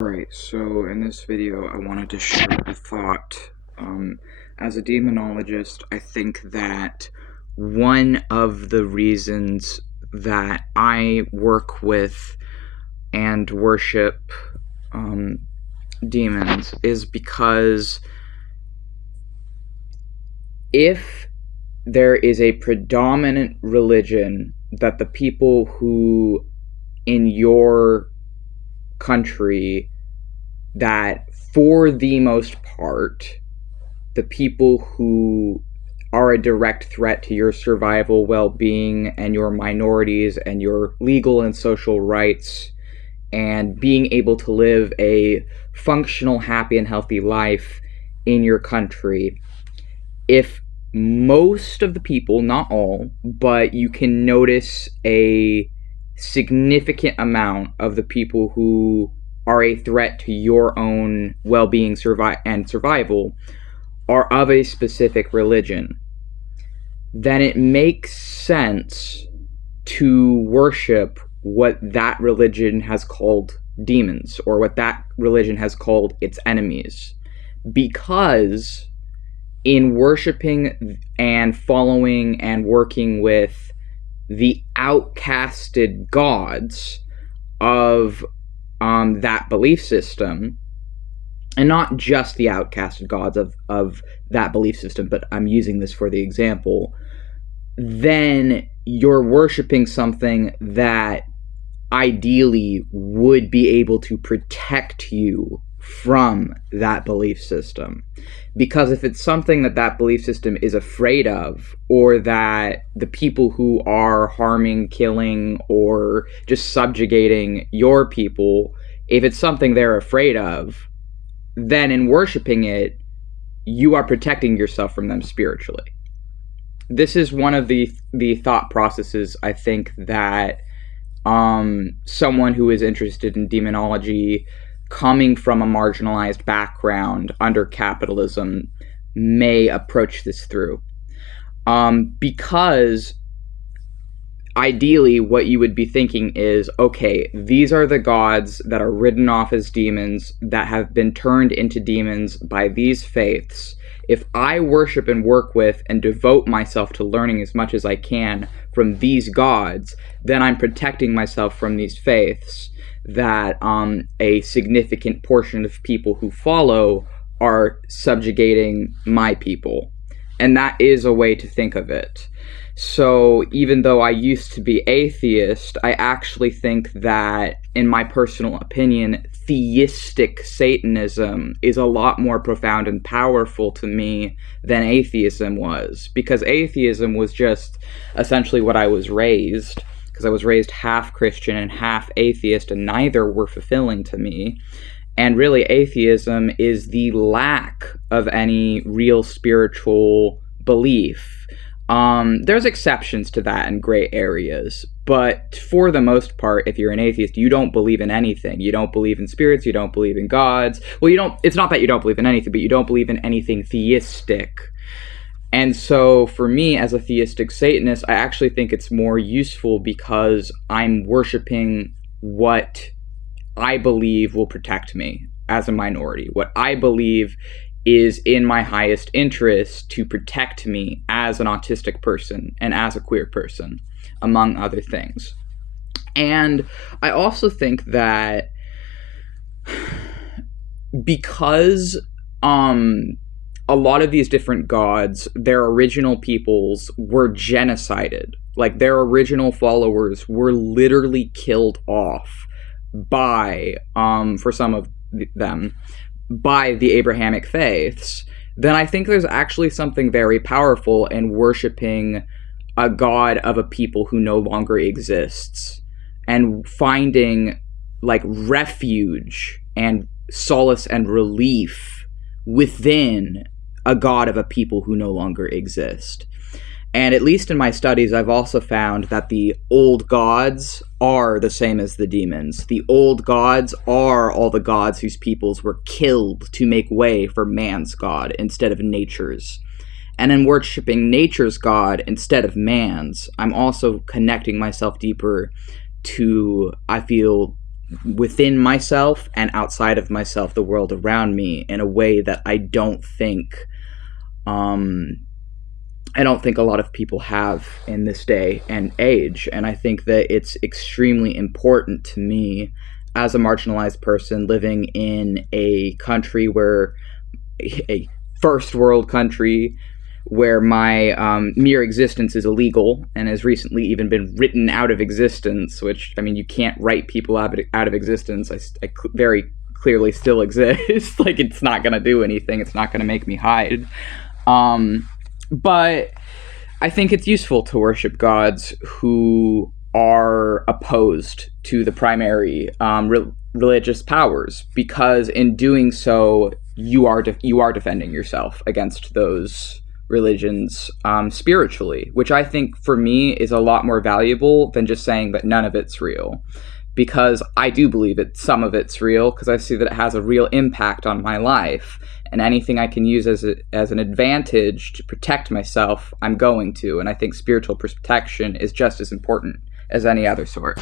Alright, so in this video I wanted to share a thought. As a demonologist, I think that one of the reasons that I work with and worship demons is because if there is a predominant religion that the people who in your country that for the most part, the people who are a direct threat to your survival, well-being, and your minorities and your legal and social rights, and being able to live a functional, happy, and healthy life in your country, if most of the people, not all, but you can notice a significant amount of the people who are a threat to your own well-being and survival are of a specific religion, then it makes sense to worship what that religion has called demons, or what that religion has called its enemies. Because in worshiping and following and working with the outcasted gods of that belief system, and not just the outcasted gods of that belief system, but I'm using this for the example, then you're worshiping something that ideally would be able to protect you from that belief system. Because if it's something that that belief system is afraid of, or that the people who are harming, killing, or just subjugating your people, if it's something they're afraid of, then in worshiping it, you are protecting yourself from them spiritually. This is one of the thought processes I think that someone who is interested in demonology, coming from a marginalized background under capitalism, may approach this through. Because ideally what you would be thinking is, okay, these are the gods that are written off as demons that have been turned into demons by these faiths. If I worship and work with and devote myself to learning as much as I can from these gods, then I'm protecting myself from these faiths that a significant portion of people who follow are subjugating my people. And that is a way to think of it. So even though I used to be atheist, I actually think that, in my personal opinion, theistic Satanism is a lot more profound and powerful to me than atheism was. Because atheism was just essentially what I was raised, because I was raised half Christian and half atheist, and neither were fulfilling to me. And really, atheism is the lack of any real spiritual belief. There's exceptions to that in gray areas, but for the most part, if you're an atheist, you don't believe in anything. You don't believe in spirits, you don't believe in gods. Well, it's not that you don't believe in anything, but you don't believe in anything theistic. And so for me, as a theistic Satanist, I actually think it's more useful because I'm worshiping what I believe will protect me as a minority, what I believe is in my highest interest to protect me as an autistic person and as a queer person, among other things. And I also think that because a lot of these different gods, their original peoples were genocided, like their original followers were literally killed off by, for some of them, by the Abrahamic faiths, then I think there's actually something very powerful in worshiping a god of a people who no longer exists and finding like refuge and solace and relief within a god of a people who no longer exist. And at least in my studies, I've also found that the old gods are the same as the demons. The old gods are all the gods whose peoples were killed to make way for man's god instead of nature's. And in worshiping nature's god instead of man's, I'm also connecting myself deeper to, I feel, within myself and outside of myself, the world around me, in a way that um, I don't think a lot of people have in this day and age. And I think that it's extremely important to me as a marginalized person living in a country where a first world country where my mere existence is illegal and has recently even been written out of existence, which, I mean, you can't write people out of existence. I very clearly still exist. Like, it's not going to do anything. It's not going to make me hide. Um, but I think it's useful to worship gods who are opposed to the primary religious powers, because in doing so, you are defending yourself against those religions spiritually, which I think for me is a lot more valuable than just saying that none of it's real, because I do believe that some of it's real, because I see that it has a real impact on my life, and anything I can use as an advantage to protect myself, I'm going to. And I think spiritual protection is just as important as any other sort.